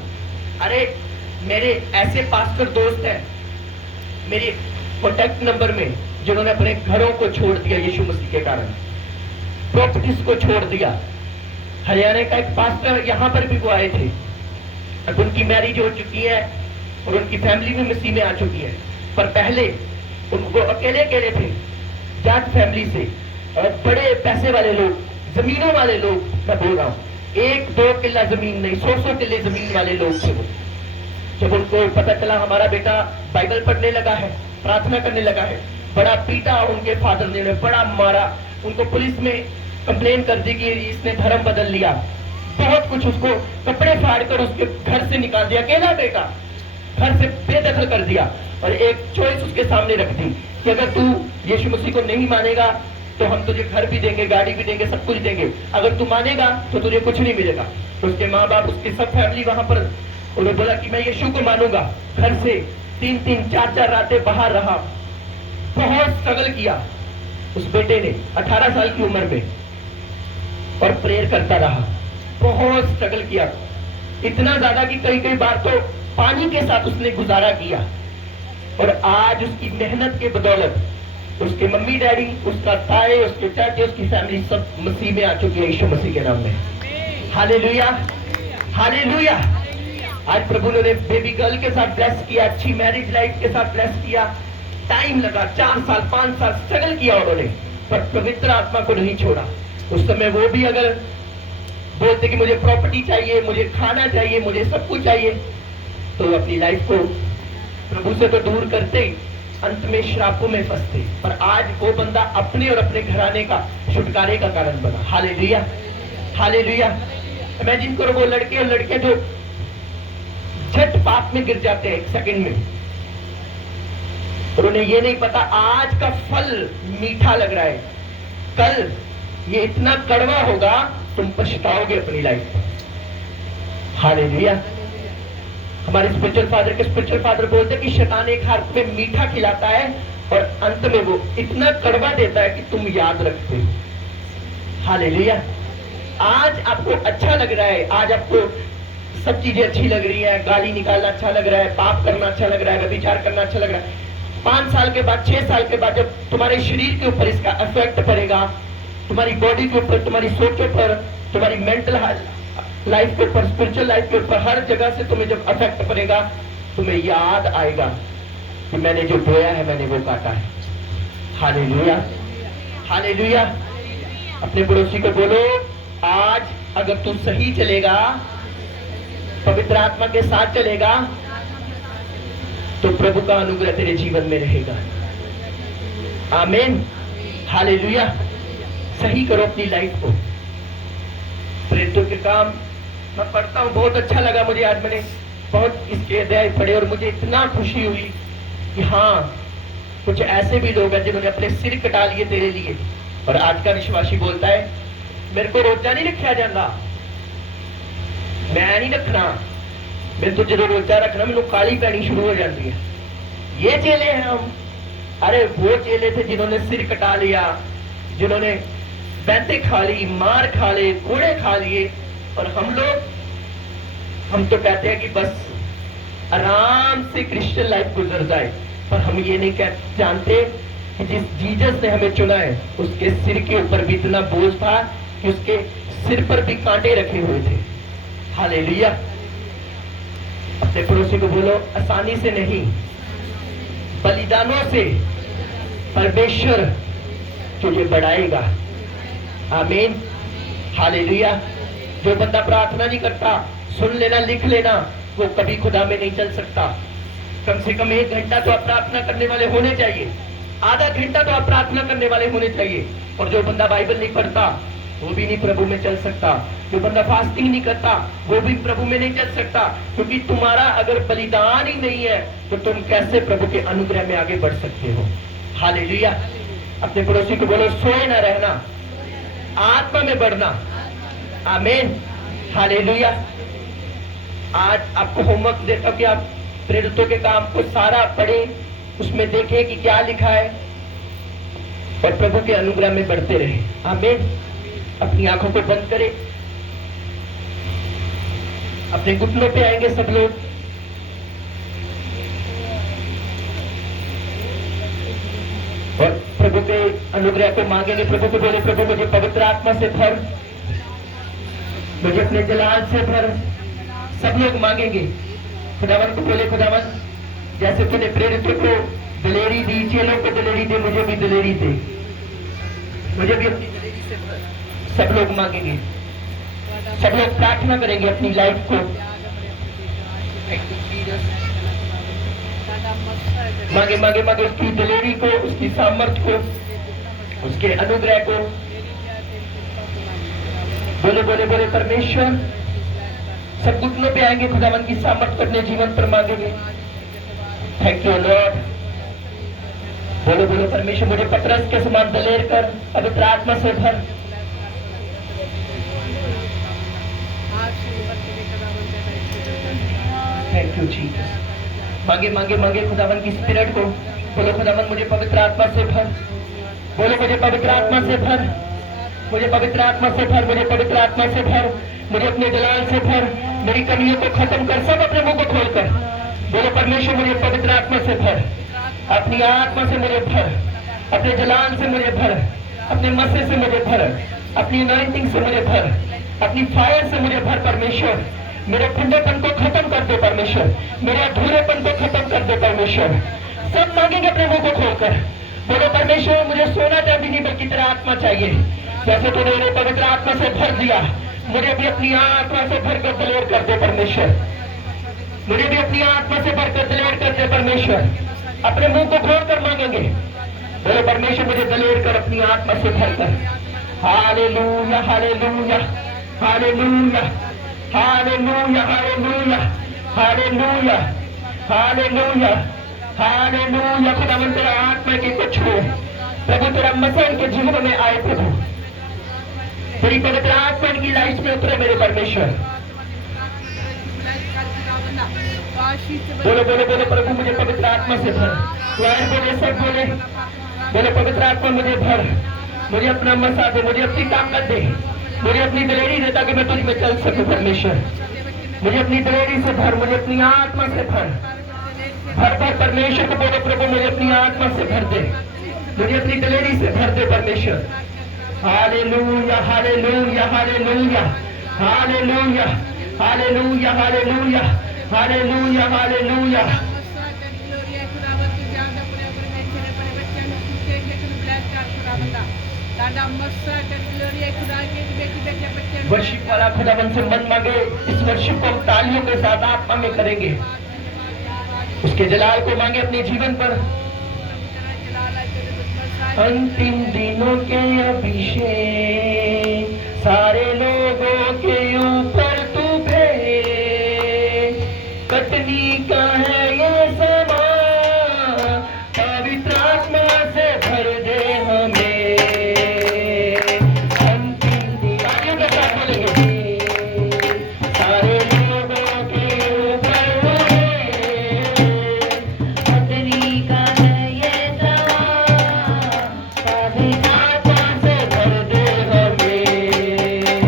अरे मेरे ऐसे पास्टर दोस्त हैं मेरे कॉन्टैक्ट नंबर में, जिन्होंने अपने घरों को छोड़ दिया यीशु मसीह के कारण, प्रॉपर्टीज को छोड़ दिया। हरियाणा का एक पास्टर यहाँ पर भी वो आए थे, अब उनकी मैरिज हो चुकी है और उनकी फैमिली भी मसीह में आ चुकी है, पर पहले उनको अकेले थे, जाट फैमिली से, और बड़े पैसे वाले लोग, जमीनों वाले लोग, मैं बोल रहा हूँ, 1-2 किला जमीन नहीं, 100 किले जमीन वाले लोग थे वो। जब उनको पता चला हमारा बेटा बाइबल पढ़ने लगा है, प्रार्थना करने लगा है, बड़ा पीटा उनके फादर ने, बड़ा मारा उनको, पुलिस में कंप्लेन कर दी कि इसने धर्म बदल लिया, बहुत कुछ, उसको कपड़े फाड़ कर उसके घर से निकाल दिया, अकेला बेटा, घर से बेदखल कर दिया, और एक चॉइस उसके सामने रख दी कि अगर तू यीशु मसीह को नहीं मानेगा तो हम तुझे घर भी देंगे, गाड़ी भी देंगे, सब कुछ देंगे, अगर तू मानेगा तो तुझे कुछ नहीं मिलेगा। तो उसके माँ बाप, उसकी सब फैमिली वहां पर, उन्होंने बोला कि मैं यीशु को मानूंगा। घर से 3-3, 4-4 रातें बाहर रहा, बहुत स्ट्रगल किया उस बेटे ने 18 साल की उम्र में, और प्रेयर करता रहा, बहुत स्ट्रगल किया, इतना ज्यादा कि कई बार तो पानी के साथ उसने गुजारा किया। और आज उसकी मेहनत के बदौलत उसके मम्मी डैडी, उसका ताए, उसके चाचे, उसकी फैमिली सब मसीह में आ चुकी है यीशु मसीह के नाम में। Hallelujah, hallelujah. आज प्रभु ने बेबी गर्ल के साथ ब्लेस किया, अच्छी मैरिज लाइफ के साथ ब्लेस किया। टाइम लगा, 4 साल 5 साल स्ट्रगल किया उन्होंने, पर पवित्र आत्मा को नहीं छोड़ा। उस समय वो भी अगर बोलते कि मुझे प्रॉपर्टी चाहिए, मुझे खाना चाहिए, मुझे सब कुछ चाहिए, तो अपनी लाइफ को प्रभु से तो दूर करते, अंत में श्रापों में फंसते। पर आज वो बंदा अपने और अपने घराने का छुटकारे का कारण बना। Hallelujah, hallelujah. इमेजिन करो वो लड़के और लड़कियां जो झट पाप में गिर जाते हैं 1 सेकंड में, और उन्हें ये नहीं पता आज का फल मीठा लग रहा है, कल ये इतना कड़वा होगा, तुम पछताओगे अपनी लाइफ में। हालेलुया। हमारे स्पिरिचुअल फादर बोलते हैं कि शैतान एक हाथ में मीठा खिलाता है और अंत में वो इतना कड़वा देता है कि तुम याद रखते हो। हालेलुया। आज आपको अच्छा लग रहा है, आज आपको सब चीजें अच्छी लग रही है, गाली निकालना अच्छा लग रहा है, पाप करना अच्छा लग रहा है, व्यभिचार करना अच्छा लग रहा है। 5 साल के बाद, 6 साल के बाद जब तुम्हारे शरीर के ऊपर इसका इफेक्ट पड़ेगा, तुम्हारी बॉडी के ऊपर, तुम्हारी सोचों पर, तुम्हारी मेंटल लाइफ के ऊपर, स्पिरिचुअल लाइफ के ऊपर, हर जगह से तुम्हें जब इफेक्ट पड़ेगा, तुम्हें याद आएगा कि मैंने जो बोया है मैंने वो काटा है। Hallelujah, hallelujah. अपने पड़ोसी को बोलो, आज अगर तू सही चलेगा, पवित्र आत्मा के साथ चलेगा, तो प्रभु का अनुग्रह तेरे जीवन में रहेगा। आमीन, हालेलुया। सही करो अपनी लाइफ को। प्रेरितों के काम मैं पढ़ता हूँ, बहुत अच्छा लगा मुझे। आज मैंने बहुत इसके अध्याय पढ़े और मुझे इतना खुशी हुई कि हाँ, कुछ ऐसे भी लोग हैं जिन्होंने अपने सिर कटा लिए तेरे लिए। और आज का विश्वासी बोलता है, मेरे को रोजा नहीं रखा जाता, मैं नहीं रखना, मेरे तो जो रोजा रखना मैंने काली पैनी शुरू हो जाती है। ये चेले हैं हम। अरे वो चेले थे जिन्होंने सिर कटा लिया, जिन्होंने बैंते खा ली, मार खा ले, कोड़े खा लिए। और हम तो कहते हैं कि बस आराम से क्रिश्चियन लाइफ गुजर जाए, पर हम ये नहीं जानते कि जिस जीसस ने हमें चुना है, उसके सिर के ऊपर भी इतना बोझ था कि उसके सिर पर भी कांटे रखे हुए थे। हालेलुया। अपने पड़ोसी को बोलो, आसानी से नहीं, बलिदानों से परमेश्वर तुझे बढ़ाएगा। आमीन, हालेलुया। जो बंदा प्रार्थना नहीं करता, सुन लेना, लिख लेना, वो कभी खुदा में नहीं चल सकता। कम से कम 1 घंटा तो आप प्रार्थना करने वाले होने चाहिए, आधा घंटा तो आप प्रार्थना करने वाले होने चाहिए। और जो बंदा बाइबल नहीं पढ़ता, वो भी नहीं प्रभु में चल सकता। जो बंदा फास्टिंग नहीं करता, वो भी प्रभु में नहीं चल सकता। क्योंकि तुम्हारा अगर बलिदान ही नहीं है, तो तुम कैसे प्रभु के अनुग्रह में आगे बढ़ सकते हो। हालेलुया। अपने पड़ोसी को बोलो, सोए ना रहना, आत्मा में बढ़ना। आमीन, हालेलुया। आज आपको होमवर्क देता हूं कि आप प्रेरितों के काम को सारा पढ़ें, उसमें देखें कि क्या लिखा है और प्रभु के अनुग्रह में बढ़ते रहे। आमीन। अपनी आंखों को बंद करें, अपने घुटनों पे आएंगे सब लोग। और प्रभु के अनुग्रह को मांगेंगे। प्रभु को बोले, प्रभु मुझे पवित्र आत्मा से भर, मुझे अपने जलाल से भर। सब लोग मांगेंगे। खुदावन को बोले, खुदावन जैसे तूने प्रेरितों को दिलेरी दी, चेलों को दिलेरी दे, मुझे भी दिलेरी दे, मुझे भी अपनी दिलेरी से भर। सब लोग मांगेंगे, सब लोग प्रार्थना करेंगे अपनी लाइफ को। मांगे मांगे मांगे उसकी दिलेरी को, उसकी सामर्थ को, उसके अनुग्रह को। बोले बोले बोले, परमेश्वर। सब घुटनों पे आएंगे, खुदावन की सामर्थ अपने जीवन पर मांगेंगे। Thank you Lord. बोलो बोलो, परमेश्वर मुझे पतरस के समान दलेर कर, पवित्र आत्मा से भर। Thank you Jesus. मांगे मांगे मांगे खुदावन की स्पिरिट को। बोलो, खुदावन मुझे पवित्र आत्मा से भर। बोलो, मुझे पवित्र आत्मा से भर, मुझे पवित्र आत्मा से भर, मुझे पवित्र आत्मा से भर, मुझे अपने जलाल से भर। मेरी कमियों को खत्म कर। सब अपने मुंह को खोलकर बोलो, परमेश्वर मुझे पवित्र आत्मा से भर, अपनी आत्मा से मुझे भर, अपने जलाल से मुझे भर, अपने मस्से से मुझे भर, अपनी अनॉइंटिंग से मुझे भर, अपनी फायर से मुझे भर। परमेश्वर मेरे ठंडेपन को खत्म कर दे, परमेश्वर मेरे अधूरेपन को खत्म कर दे, परमेश्वर। सब मांगेंगे अपने मुंह को खोलकर। बोलो, परमेश्वर मुझे सोना चांदी नहीं बल्कि तेरा आत्मा चाहिए। जैसे तूने मेरे पवित्र आत्मा से भर दिया, मुझे भी अपनी आत्मा से भरकर दलेर कर दे, परमेश्वर। मुझे भी अपनी आत्मा से भरकर दलेर कर दे, परमेश्वर। अपने मुंह को खोल कर मांगेंगे। बोलो, परमेश्वर मुझे दलेर कर अपनी आत्मा से भरकर। Hallelujah, hallelujah, hallelujah, hallelujah, hallelujah, hallelujah, hallelujah, hallelujah. खुदावन तेरा आत्मा की को छुए प्रभु, तेरा मसन के जीवन में आए प्रभु, तेरी पवित्र आत्मा की लाइफ में उतरे मेरे परमेश्वर। बोलो बोलो बोलो प्रभु मुझे पवित्र आत्मा से भर। बोले सब बोले बोले पवित्र आत्मा मुझे भर, मुझे अपना मसा दे, मुझे अपनी ताकत दे, मुझे अपनी दिलेरी दे ताकि मैं तुझ में चल सकूं परमेश्वर। मुझे अपनी दिलेरी से भर, मुझे अपनी आत्मा से भर, भर भर परमेश्वर को बोलो प्रभु मुझे अपनी आत्मा से भर दे, मुझे अपनी दिलेरी से भर दे परमेश्वर। Hallelujah hallelujah hallelujah hallelujah hallelujah hallelujah hallelujah hallelujah. Worship वाला खुदावन से मन मांगे, इस वर्शिप को हम तालियों के साथ आत्मा में करेंगे, उसके जलाल को मांगे अपने जीवन पर। अंतिम दिनों के अभिषेक सारे लोगों के ऊपर तू भेज, कटनी का है ये समा, पवित्र आत्मा से भर दे हमें। अंतिम दिनों के साथ बोलेंगे, सारे लोगों के ऊपर तू भेज, कटनी का है ये समा, पवित्र आत्मा से भर दे हमें।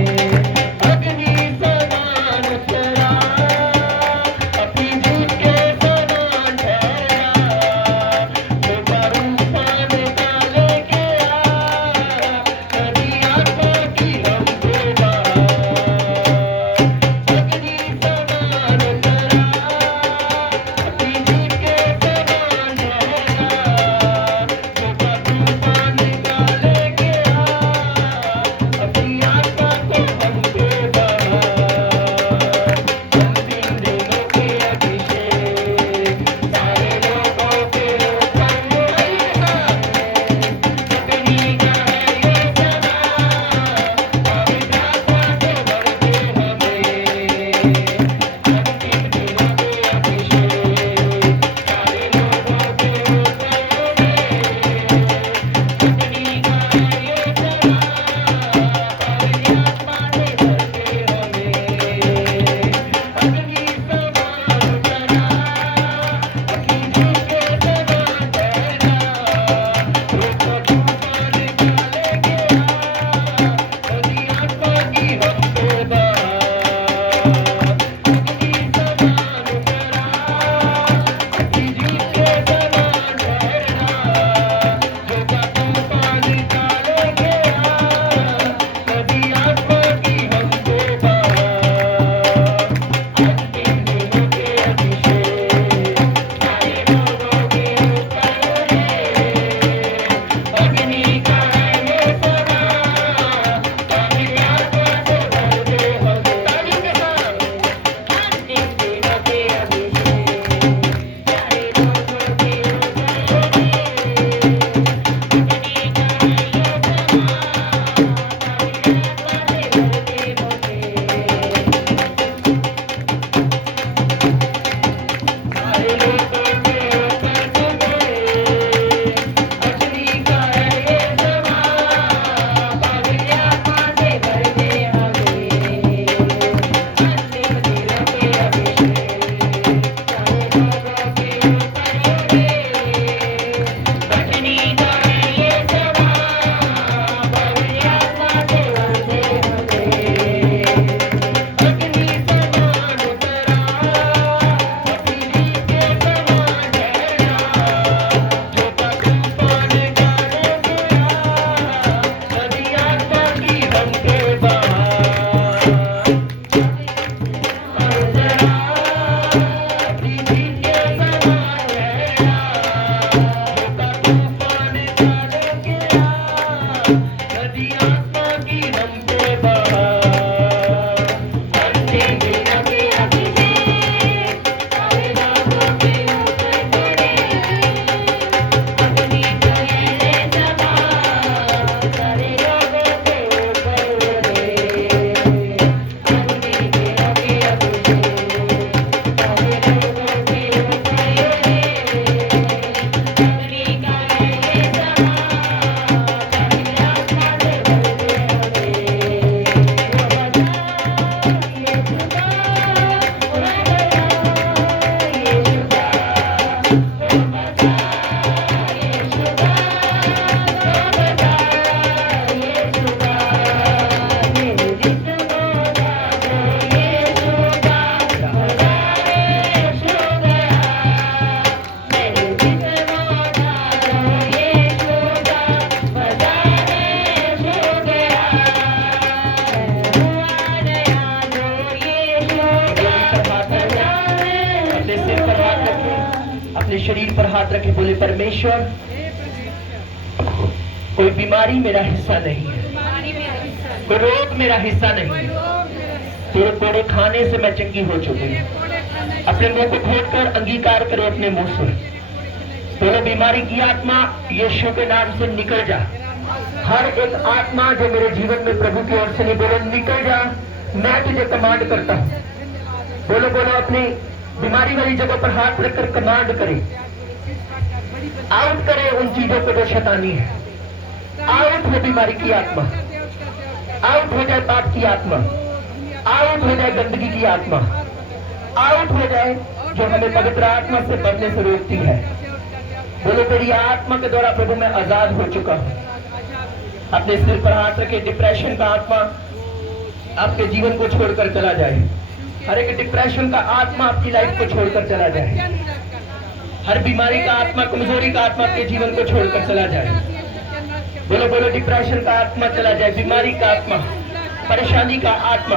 परमेश्वर कोई बीमारी मेरा हिस्सा नहीं है, कोई रोग मेरा हिस्सा नहीं है। तेरे कोड़े खाने से मैं चंगी हो चुकी हूँ। अपने मुंह को खोलकर अंगीकार करे अपने मुंह से, तेरे बीमारी की आत्मा यीशु के नाम से निकल जा। हर एक आत्मा जो मेरे जीवन में प्रभु की ओर से नहीं, बोलो निकल जा, मैं तुझे कमांड करता हूँ। बोलो बोलो, अपनी बीमारी वाली जगह पर हाथ रखकर कमांड करे, आउट करे उन चीजों को जो शैतानी है। आउट हो बीमारी की आत्मा, आउट हो जाए पाप की आत्मा, आउट हो जाए गंदगी की आत्मा, आउट हो जाए जो हमें पवित्र आत्मा से बढ़ने से रोकती है। बोलो तेरी आत्मा के द्वारा प्रभु मैं आजाद हो चुका हूँ। अपने सिर पर हाथ रखे, डिप्रेशन का आत्मा आपके जीवन को छोड़कर चला जाए। हर एक डिप्रेशन का आत्मा आपकी लाइफ को छोड़कर चला जाए। हर बीमारी का आत्मा, कमजोरी का आत्मा आपके जीवन को छोड़कर चला जाए। बोलो बोलो, डिप्रेशन का आत्मा चला जाए, बीमारी का आत्मा, परेशानी का आत्मा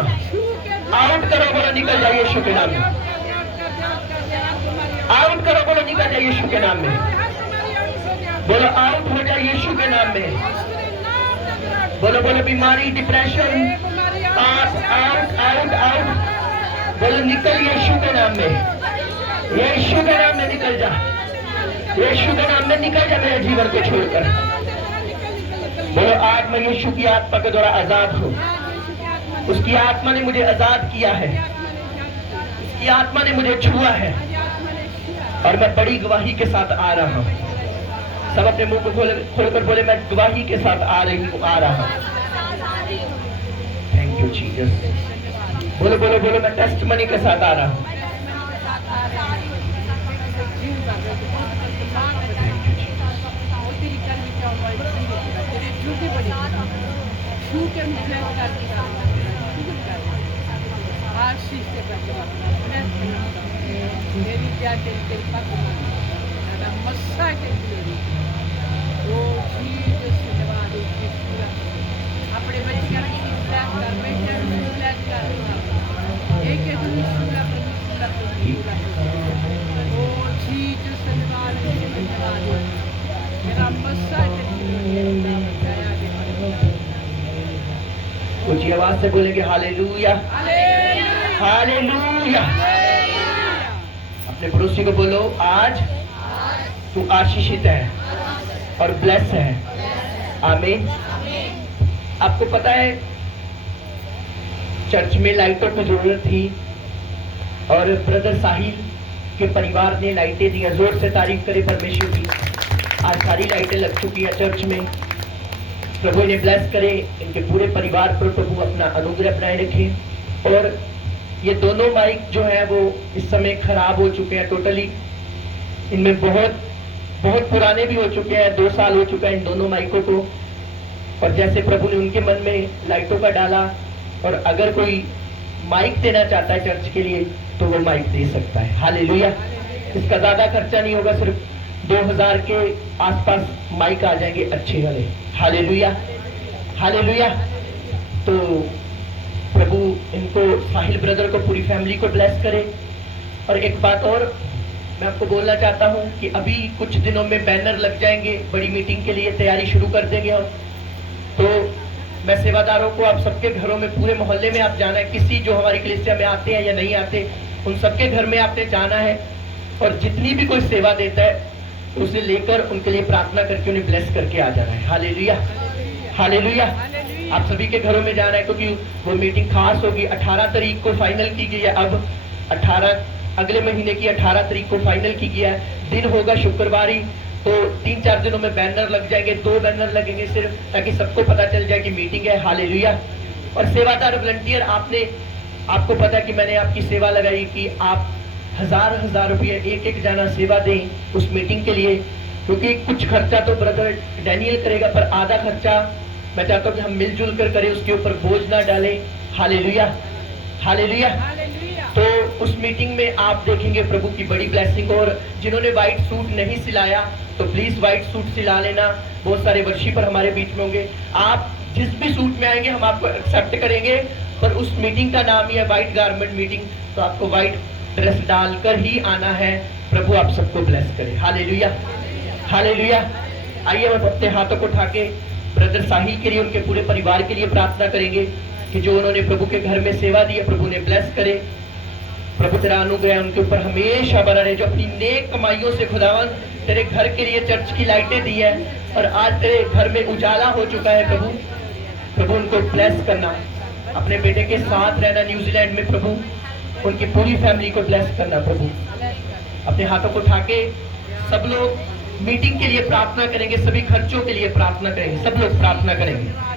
आउट करो। बोलो निकल जाए यीशु के नाम में, आउट करो। बोलो निकल जाए यीशु के नाम में, बोलो आउट हो जाए यीशु के नाम में। बोलो बोलो, बीमारी, डिप्रेशन, पाप, आउट आउट आउट। बोलो निकल यीशु के नाम में, यीशु के नाम में निकल जा, यीशु के नाम में निकल जा मेरे जीवन को छोड़कर। बोलो आज मैं यीशु की आत्मा के द्वारा आजाद हूँ। उसकी आत्मा ने मुझे आजाद किया है, उसकी आत्मा ने मुझे छुआ है और मैं बड़ी गवाही के साथ आ रहा हूँ। सब अपने मुंह को खोलकर बोले, मैं गवाही के साथ आ रहा हूँ। Thank you Jesus. बोलो बोलो बोलो, मैं टेस्टमनी के साथ आ रहा हूँ। ऊंची आवाज से बोलेंगे हालेलुया, हालेलुया। अपने पड़ोसी को बोलो, आज तू आशीषित है और ब्लेस है। आमीन। आपको पता है चर्च में लाइटों की जरूरत थी और ब्रदर साहिल के परिवार ने लाइटें दी। जोर से तारीफ करे परमेश्वर की। आज सारी लाइटें लग चुकी है चर्च में। प्रभु ने ब्लेस करे, इनके पूरे परिवार पर प्रभु अपना अनुग्रह बनाए रखे। और ये दोनों माइक जो है वो इस समय खराब हो चुके हैं टोटली। इनमें बहुत पुराने भी हो चुके हैं, 2 साल हो चुका है इन दोनों माइकों को। और जैसे प्रभु ने उनके मन में लाइटों का डाला, और अगर कोई माइक देना चाहता है चर्च के लिए तो वो माइक दे सकता है। हालेलुया। इसका ज्यादा खर्चा नहीं होगा, सिर्फ 2000 के आसपास माइक आ जाएंगे अच्छे वाले। Hallelujah, hallelujah. तो प्रभु इनको, साहिल ब्रदर को, पूरी फैमिली को ब्लेस करे। और एक बात और मैं आपको बोलना चाहता हूँ कि अभी कुछ दिनों में बैनर लग जाएंगे, बड़ी मीटिंग के लिए तैयारी शुरू कर देंगे हम। तो मैं सेवादारों को, आप सबके घरों में, पूरे मोहल्ले में आप जाना है। किसी जो हमारी कलीसिया में आते हैं या नहीं आते, उन सबके घर में आपने जाना है। और जितनी भी कोई सेवा देता है उसे लेकर उनके लिए प्रार्थना करके उन्हें ब्लेस करके आ जाना है। Hallelujah, hallelujah. आप सभी के घरों में जाना है, क्योंकि वो मीटिंग खास होगी। 18 तारीख को फाइनल की गई है। अब 18 अगले महीने की 18 तारीख को फाइनल की गया है। दिन होगा शुक्रवार ही। तो 3-4 दिनों में बैनर लग जाएंगे, 2 बैनर लगेंगे सिर्फ, ताकि सबको पता चल जाए कि मीटिंग है। हालेलुया। और सेवादार वॉलंटियर, आपको पता है कि मैंने आपकी सेवा लगाई कि आप हजार रुपये एक जाना सेवा दें उस मीटिंग के लिए, क्योंकि कुछ खर्चा तो ब्रदर डैनियल करेगा, पर आधा खर्चा मैं चाहता हूँ कि हम मिलजुल कर करें, उसके ऊपर बोझ ना डालें। Hallelujah, hallelujah. तो उस मीटिंग में आप देखेंगे प्रभु की बड़ी ब्लेसिंग। और जिन्होंने व्हाइट सूट नहीं सिलाया तो प्लीज व्हाइट सूट सिला लेना। बहुत सारे वर्शिपर हमारे बीच में होंगे। आप जिस भी सूट में आएंगे हम आपको एक्सेप्ट करेंगे, पर उस मीटिंग का नाम ही है व्हाइट गारमेंट मीटिंग। तो आपको व्हाइट ड्रेस डालकर ही आना है। प्रभु आप सबको ब्लेस करे। Hallelujah, hallelujah. आइए हम अपने हाथों को उठा के ब्रदर साहिल के लिए, उनके पूरे परिवार के लिए प्रार्थना करेंगे कि जो उन्होंने प्रभु के घर में सेवा दी है, प्रभु ने ब्लेस करे। प्रभु तेरा अनुग्रह उनके ऊपर हमेशा बना रहे, जो अपनी नेक कमाइयों से खुदावन तेरे घर के लिए चर्च की लाइटें दी है और आज तेरे घर में उजाला हो चुका है प्रभु। प्रभु उनको ब्लेस करना, अपने बेटे के साथ रहना न्यूजीलैंड में प्रभु, उनकी पूरी फैमिली को ब्लेस करना प्रभु। अपने हाथों को उठा के सब लोग मीटिंग के लिए प्रार्थना करेंगे, सभी खर्चों के लिए प्रार्थना करेंगे, सब लोग प्रार्थना करेंगे।